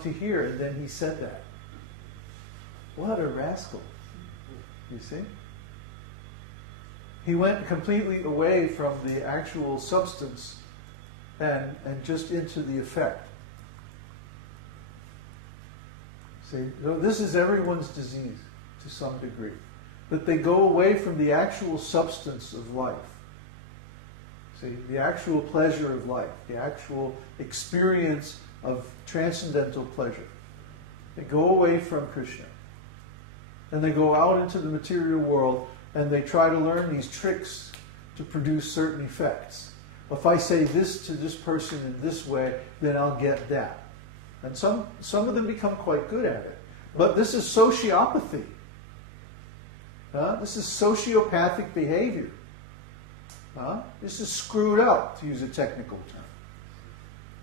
want to hear, and then he said that. What a rascal. You see? He went completely away from the actual substance and just into the effect. See? So this is everyone's disease to some degree. That they go away from the actual substance of life. See? The actual pleasure of life. The actual experience of transcendental pleasure. They go away from Krishna. And they go out into the material world and they try to learn these tricks to produce certain effects. If I say this to this person in this way, then I'll get that. And some of them become quite good at it. But this is sociopathy. This is sociopathic behavior. This is screwed up, to use a technical term.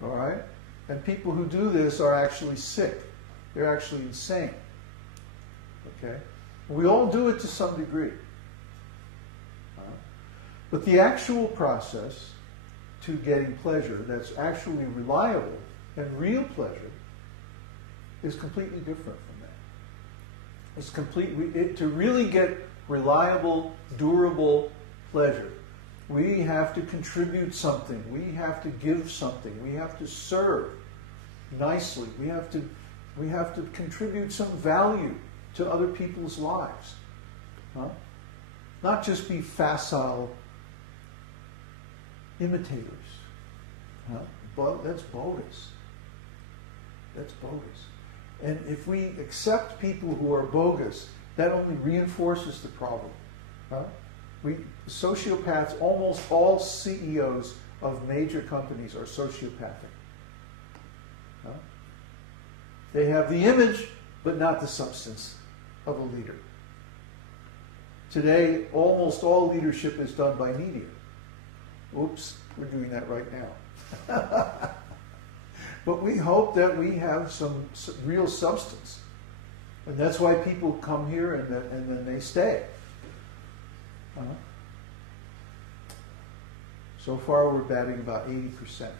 All right? And people who do this are actually sick. They're actually insane. Okay? We all do it to some degree. But the actual process to getting pleasure that's actually reliable and real pleasure is completely different from that. It's to really get reliable, durable pleasure, we have to contribute something. We have to give something. We have to serve nicely. We have to contribute some value to other people's lives. Not just be facile imitators. But that's bogus. That's bogus. And if we accept people who are bogus, that only reinforces the problem. Sociopaths, almost all CEOs of major companies are sociopathic. They have the image, but not the substance of a leader. Today, almost all leadership is done by media. Oops, we're doing that right now. But we hope that we have some real substance. And that's why people come here and then they stay. So far we're batting about 80%.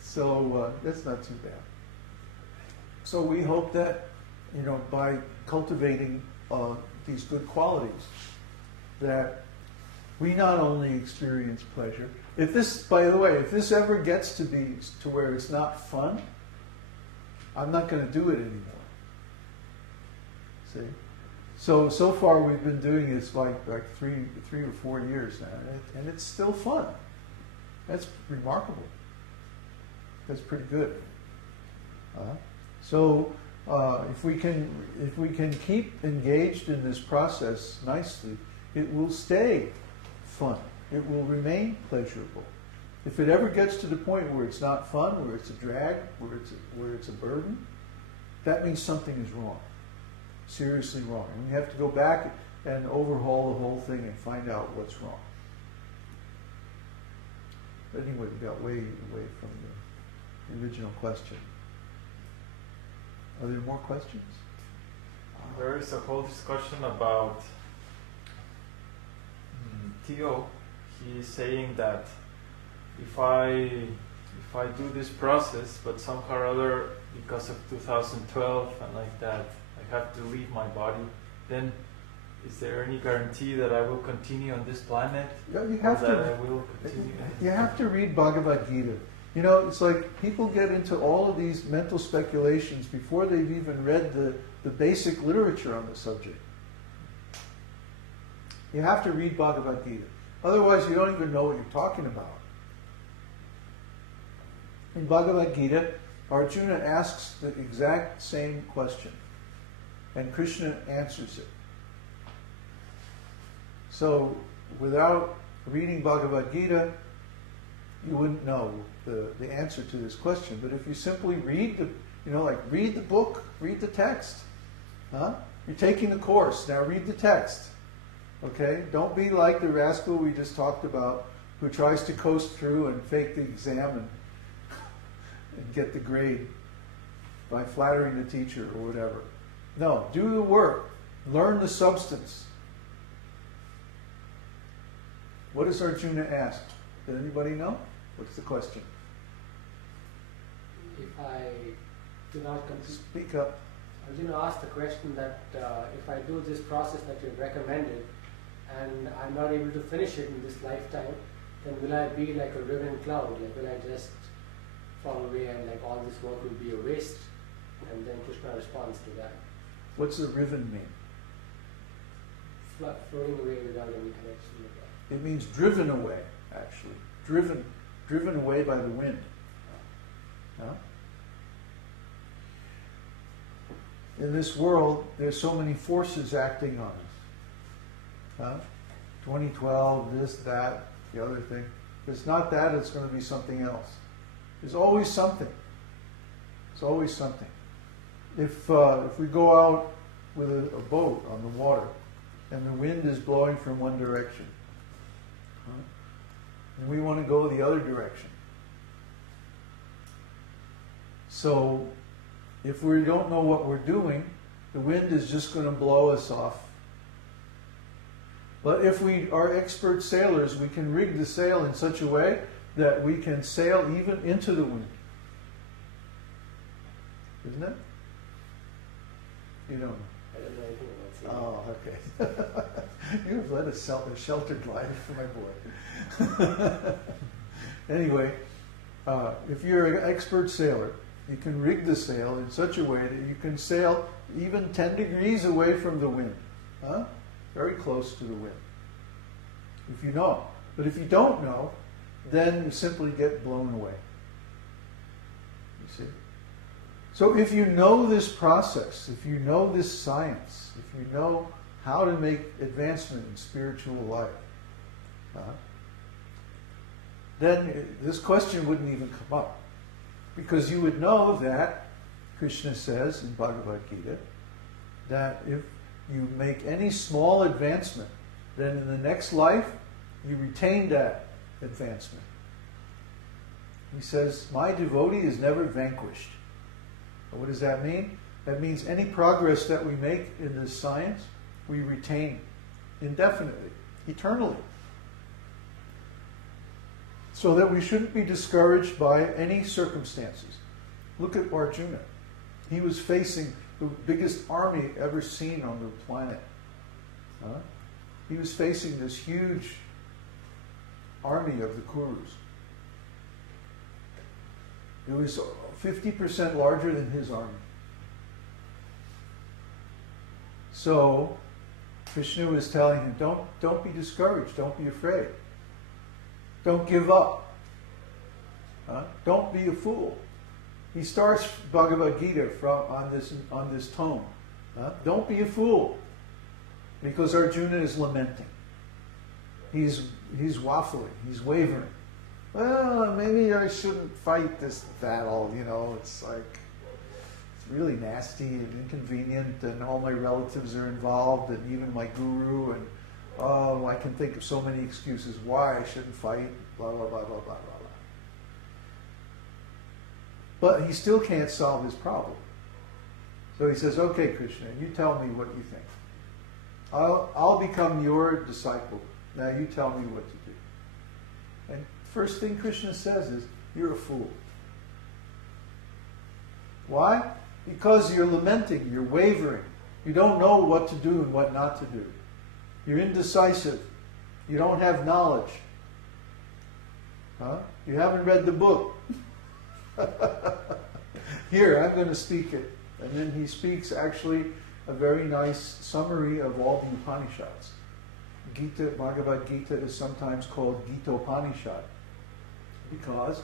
So that's not too bad. So we hope that, by cultivating these good qualities, that we not only experience pleasure. If this, by the way, if this ever gets to be to where it's not fun, I'm not going to do it anymore. See? So far we've been doing this like 3 or 4 years now, and it's still fun. That's remarkable. That's pretty good. If we can keep engaged in this process nicely, it will stay fun. It will remain pleasurable. If it ever gets to the point where it's not fun, where it's a drag, where it's a burden, that means something is wrong. Seriously wrong. And we have to go back and overhaul the whole thing and find out what's wrong. But anyway, we got way away from the original question. Are there more questions? There is a whole discussion about Theo. He is saying that if I do this process, but somehow or other, because of 2012 and like that, I have to leave my body, then is there any guarantee that I will continue on this planet? Yeah, you have to. I will continue. You have to read Bhagavad-gītā. It's like people get into all of these mental speculations before they've even read the basic literature on the subject. You have to read Bhagavad-gītā. Otherwise, you don't even know what you're talking about. In Bhagavad-gītā, Arjuna asks the exact same question, and Krishna answers it. So, without reading Bhagavad-gītā, you wouldn't know the answer to this question. But if you simply read read the book, read the text. You're taking the course, now read the text. Okay? Don't be like the rascal we just talked about who tries to coast through and fake the exam and get the grade by flattering the teacher or whatever. No, do the work. Learn the substance. What does Arjuna ask? Does anybody know? What's the question? If I do not complete... Speak up. I was going to ask the question that if I do this process that you've recommended and I'm not able to finish it in this lifetime, then will I be like a riven cloud? Like, will I just fall away and like all this work will be a waste? And then Krishna responds to that. What's the riven mean? Floating away without any connection with that. It means driven away, actually. Driven away by the wind. Huh? In this world, there's so many forces acting on us. Huh? 2012, this, that, the other thing. If it's not that, it's going to be something else. There's always something. There's always something. If we go out with a boat on the water, and the wind is blowing from one direction, huh? And we want to go the other direction. So, if we don't know what we're doing, the wind is just going to blow us off. But if we are expert sailors, we can rig the sail in such a way that we can sail even into the wind. Isn't it? You don't know. I don't know anything about sailing. Oh, okay. You have led a sheltered life, my boy. Anyway, if you're an expert sailor, you can rig the sail in such a way that you can sail even 10 degrees away from the wind. Huh? Very close to the wind. If you know. But if you don't know, then you simply get blown away. You see? So if you know this process, if you know this science, if you know how to make advancement in spiritual life, then this question wouldn't even come up. Because you would know that, Krishna says in Bhagavad-gītā, that if you make any small advancement, then in the next life, you retain that advancement. He says, my devotee is never vanquished. What does that mean? That means any progress that we make in this science, we retain indefinitely, eternally. So that we shouldn't be discouraged by any circumstances. Look at Arjuna. He was facing the biggest army ever seen on the planet. He was facing this huge army of the Kurus. It was 50% larger than his army. So, Krishna was telling him, don't be discouraged, don't be afraid. Don't give up. Don't be a fool. He starts Bhagavad-gītā on this tone. Don't be a fool. Because Arjuna is lamenting. He's waffling, he's wavering. Well, maybe I shouldn't fight this battle, it's like, it's really nasty and inconvenient, and all my relatives are involved, and even my guru, and I can think of so many excuses why I shouldn't fight, blah, blah, blah, blah, blah, blah. But he still can't solve his problem. So he says, okay, Krishna, you tell me what you think. I'll become your disciple. Now you tell me what to do. And first thing Krishna says is, you're a fool. Why? Because you're lamenting, you're wavering. You don't know what to do and what not to do. You're indecisive. You don't have knowledge. You haven't read the book. Here, I'm going to speak it. And then he speaks actually a very nice summary of all the Upanishads. Bhagavad-gītā is sometimes called Gita-upanishad because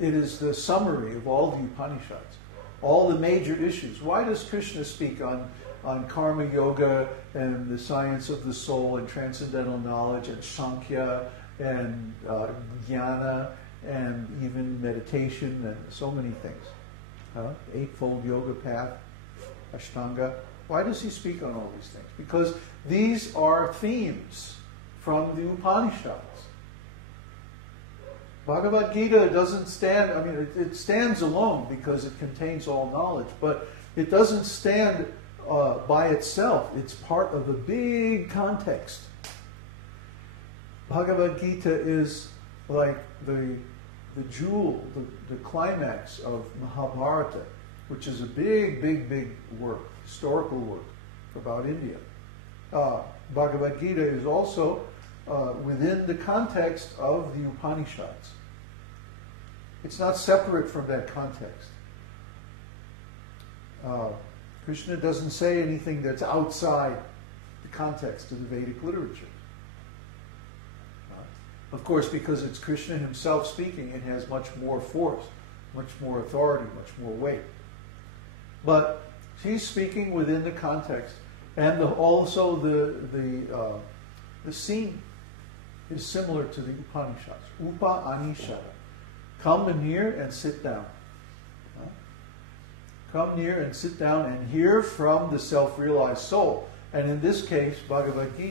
it is the summary of all the Upanishads, all the major issues. Why does Krishna speak on karma yoga and the science of the soul and transcendental knowledge and Sankhya and jnana and even meditation and so many things? Eightfold yoga path, Ashtanga. Why does he speak on all these things? Because these are themes from the Upanishads. Bhagavad-gītā doesn't stand, it stands alone because it contains all knowledge, but it doesn't stand by itself. It's part of a big context. Bhagavad-gītā is like the jewel, the climax of Mahabharata, which is a big work, historical work about India. Bhagavad-gītā is also within the context of the Upanishads. It's not separate from that context. Krishna doesn't say anything that's outside the context of the Vedic literature. Of course, because it's Krishna himself speaking, it has much more force, much more authority, much more weight. But he's speaking within the context, and also the scene is similar to the Upanishads. Upa-anisha. Come near and sit down. Come near and sit down and hear from the self-realized soul. And in this case, Bhagavad-gītā